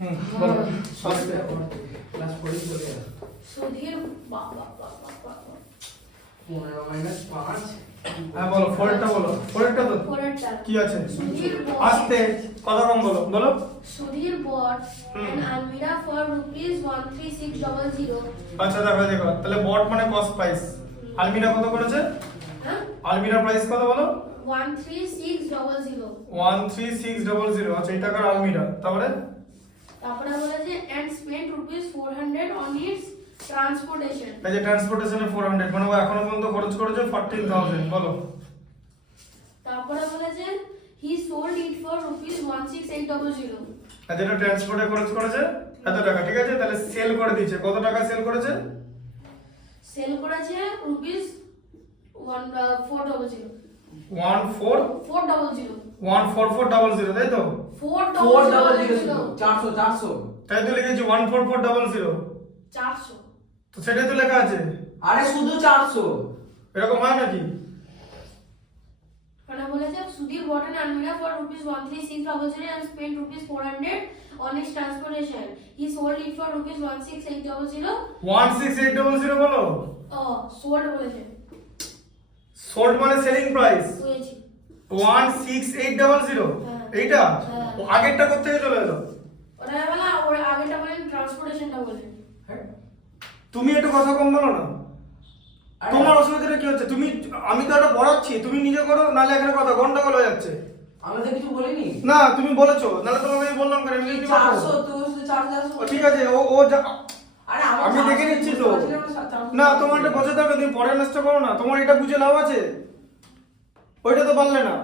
বলো সস্তে ক্লাস 4 চলে গেল। সুধীর বাবা 15 মাইনাস 5। হ্যাঁ বলো ফোরেরটা বলো, ফোরেরটা তো পরেরটা কি আছে? সুধীর আস্তে কথা কম বলো, বলো। Sudhir bought an almirah for rupees 13600. আচ্ছা দেখো তাহলে বট মানে কস্ট প্রাইস, আলমিরা কত করেছে? হ্যাঁ আলমিরা প্রাইস কত বলো? 13600. 13600। আচ্ছা এই টাকার আলমিরা, তারপরে তারপরে বলেছে and spent rupees 400 on its transportation. এই যে ট্রান্সপোর্টেশনে 400 মানে ও এখনো পর্যন্ত খরচ করেছে 14000। বলো তারপরে বলেছে he sold it for rupees 16800. আর যেটা ট্রান্সপোর্টে খরচ করেছে এত টাকা, ঠিক আছে? তাহলে সেল করে দিয়েছে, কত টাকা সেল করেছে? সেল করেছে rupees 400. 14400, তাই তো? 400. 400 তাই তো লিখেছি 14400, 400. তো সেটাই তো লেখা আছে। আরে শুধু 400। এরকম হয় নাকি? মানে বলেছে Sudhir bought an almirah for rupees 13600 and spent rupees 400 on its transportation. He sold it for rupees 16800. 16800 বলো। sold বলেছে সোল্ড মানে সেলিং প্রাইস বুঝেছি 16800। হ্যাঁ। এইটা হ্যাঁ। ও আগেরটা কোথা থেকে চলে এলো? ওটা বলা ওর আগেটা বলেন ট্রান্সপোর্টেশনটা বলেন হ্যাঁ তুমি একটু কথা কম বলো না। আরে তোমার অসুবিধাটা কি হচ্ছে? তুমি, আমি তো এটা পড়াচ্ছি, তুমি নিজে করো, নালে এখানে কথা গন্ডগোল হয়ে যাচ্ছে। আমি তো কিছু বলিনি। না তুমি বলেছো, নালে তোমাকে আমি বললাম কেন? আমি কি করবো? 400 তো 400। ও ঠিক আছে, ও আরে আমি দেখে নিচ্ছি তো। না তোমার এটা বোঝাতে হবে, তুমি পরের ম্যাচটা করো না, তোমার এটা বুঝে লাভ আছে? ওইটা তো পারলে না,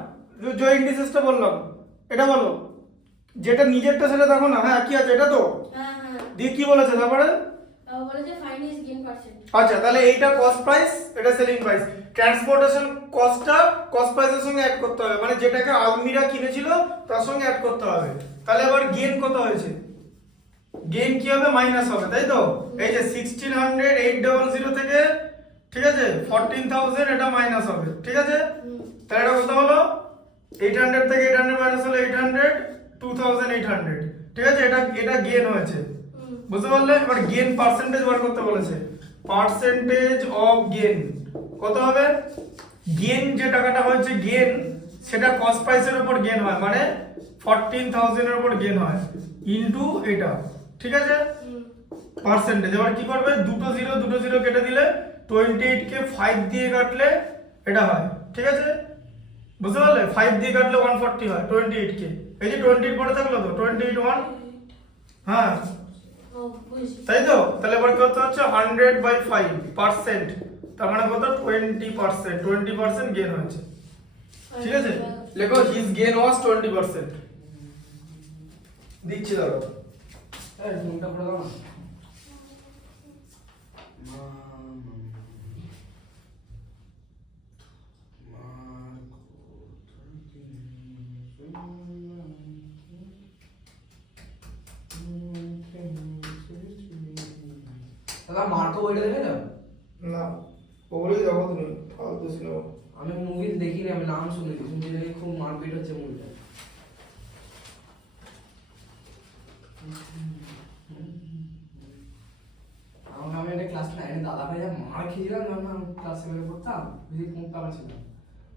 জয় ইন্ডিসেসটা বললাম, এটা বলো। যেটা নিজেরটা সেটা দেখো না। হ্যাঁ কি আছে এটা তো? হ্যাঁ দিয়ে কি বলেছে তারপরে? বলেছে ফাইন্ড হিজ গেইন পার্সেন্ট। আচ্ছা তাহলে এইটা কস্ট প্রাইস, এটা সেলিং প্রাইস। ট্রান্সপোর্টেশন কস্টটা কস্ট প্রাইসের সঙ্গে অ্যাড করতে হবে, মানে যেটাকে আলমিরা কিনেছিল তার সঙ্গে অ্যাড করতে হবে। তাহলে এবার গেইন কত হয়েছে? গেইন কি হবে? মাইনাস হবে, তাই তো? এই যে 16800 থেকে, ঠিক আছে, 14000 এটা মাইনাস হবে, ঠিক আছে? তাহলে এটা কত হলো? 800 থেকে 800 মাইনাস হলো 800, 2800, ঠিক আছে? এটা গেইন হয়েছে, বুঝতে পারলে? এবার গেইন পার্সেন্টেজ বার করতে বলেছে। পার্সেন্টেজ অফ গেইন কত হবে? গেইন যে টাকাটা হচ্ছে গেইন, সেটা কস্ট প্রাইসের উপর গেইন হয়, মানে 14000 এর উপর গেইন হয় ইনটু এটা, ঠিক আছে? পার্সেন্টেজ। এবার কি করবে? দুটো জিরো কেটে দিলে 28 কে 5 দিয়ে কাটলে এটা হয়, ঠিক আছে? বুঝতে পারলে? 5 দিয়ে কাটলে 140 হয় 28 কে। এই যে 28 পড়ে থাকলো তো 28 1, হ্যাঁ বুঝেছি তাই তো? তাহলে এবার কত হচ্ছে? 100/5%, তার মানে কত? 20%। 20% গেইন হয়েছে, ঠিক আছে? লেখো হিজ গেইন ওয়াজ 20%। দিচ্ছি দাঁড়াও। এই ফোনটা পড়ে দাও না। দাদা মার্কো বইটা দেখে যাও। না ওগুলোই দেখো তুমি, ফালতু সিনেমা। আমি মুভি দেখিনি, আমি নাম শুনেছি, শুনছি নাকি খুব মারপিট হচ্ছে মুভিটা। আমাকে আমি একটা ক্লাস 9 দাদা ভাই যা মার খেয়েছিলাম, যখন আমি ক্লাস 7 এ পড়তাম, বেশি কোনটা ছিলাম,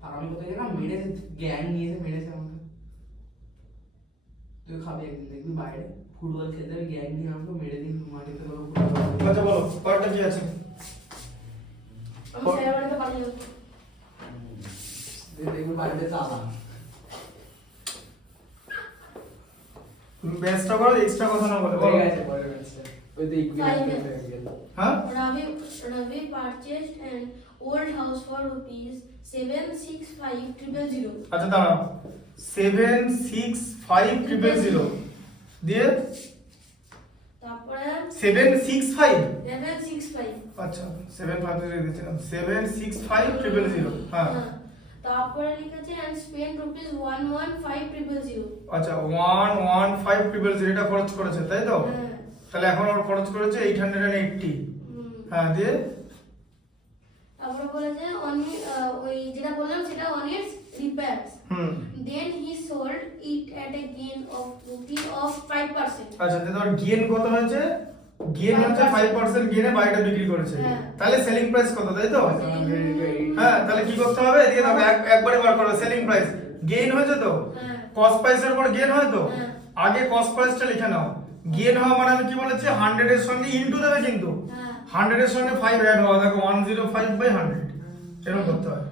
আর আমি কোথায় গেলাম, মেরেছে, জ্ঞান নিয়েছে, মেরেছে আমাকে। তুই খাবি একদিন, দেখবি বাইরে ফুটবল খেলতে হবে, জ্ঞান নিয়ে আমাকে মেরে দিন মাটিতে ধরো। আচ্ছা বলো কয়টা কি আছে? আমি স্যারের বাড়িতে পাঠিয়ে দেবো দেখবি বাড়িতে চালা। বেস্টটা করো, এক্সট্রা কথা না বলে বলো। ঠিক আছে, পরে বেঁচে ওই তো ইকুইভ্যালেন্ট হয়ে গেল। হ্যাঁ Ravi purchased an old house for rupees 765,000. আচ্ছা দাঁড়াও, 765,000 দিয়ে তারপরে 765, 765 আচ্ছা 75 দিয়ে দিয়েছিলাম, 765,000, হ্যাঁ তারপরে লিখেছে and spent rupees 115,000. আচ্ছা 115,000 এটা খরচ করেছে, তাই তো? হ্যাঁ তাহলে এখন ওর খরচ করেছে 880, হ্যাঁ দিয়ে তারপরে বলেছে ওই যেটা বললাম সেটা on its repairs. Then he sold it at a gain of 5%. আচ্ছা তাহলে গেন কত হয়েছে? গেন হচ্ছে 5% গেনে বাড়িটা বিক্রি করেছে। হ্যাঁ। তাহলে সেলিং প্রাইস কত, তাই তো? হ্যাঁ, তাহলে কি করতে হবে? এদিকে দেখো একবারে বার করো সেলিং প্রাইস। গেইন হয়েছে তো? হ্যাঁ। কস্ট প্রাইসের পর গেইন হয় তো? হ্যাঁ। আগে কস্ট প্রাইসটা লিখে নাও। গেইন হওয়া মানে আমি কি বলেছি 100 এর সঙ্গে ইনটু দেবে কিন্তু। হ্যাঁ। 100 এর সঙ্গে 5 অ্যাড হওয়া, দেখো 105/100 এরকম করতে হয়।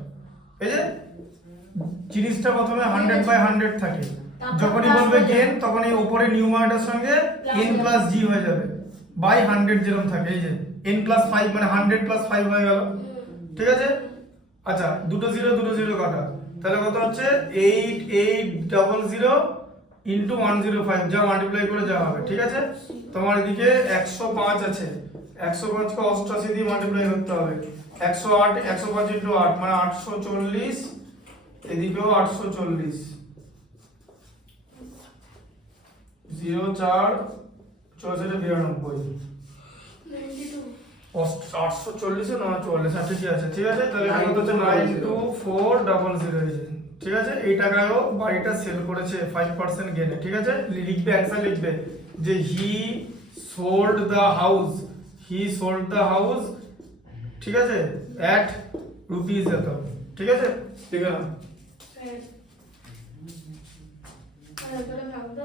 এই যে জিনিসটা প্রথমে 100/100 থাকে, যখনই বলবে গেইন তখনই উপরে নিউমারেটরের সঙ্গে n প্লাস g হয়ে যাবে বাই 100 যেরকম থাকে। এই যে n প্লাস 5 মানে 100 প্লাস 5 হয়ে গেল, ঠিক আছে? আচ্ছা দুটো জিরো কাটা, তাহলে কত হচ্ছে 8800 ইন্টু 105 যা মাল্টিপ্লাই করে যা হবে, ঠিক আছে? তোমার এদিকে 105 আছে, 105 কে 88 দিয়ে মাল্টিপ্লাই করতে হবে। 108 105 ইন্টু 8 মানে 840, এদিকেও 840, 04 94 92 840 না 44 ঠিকই আছে, ঠিক আছে? তাহলে কত হচ্ছে 92400, ঠিক আছে? এই টাকায়ও বাড়িটা সেল করেছে 5% গেনে, ঠিক আছে? লিখবে অ্যানসার লিখবে যে হি সোল্ড দ্য হাউস, ঠিক আছে, এট রুপিস এত, ঠিক আছে? ঠিক আছে। হ্যাঁ। আর তাহলে ভাবতে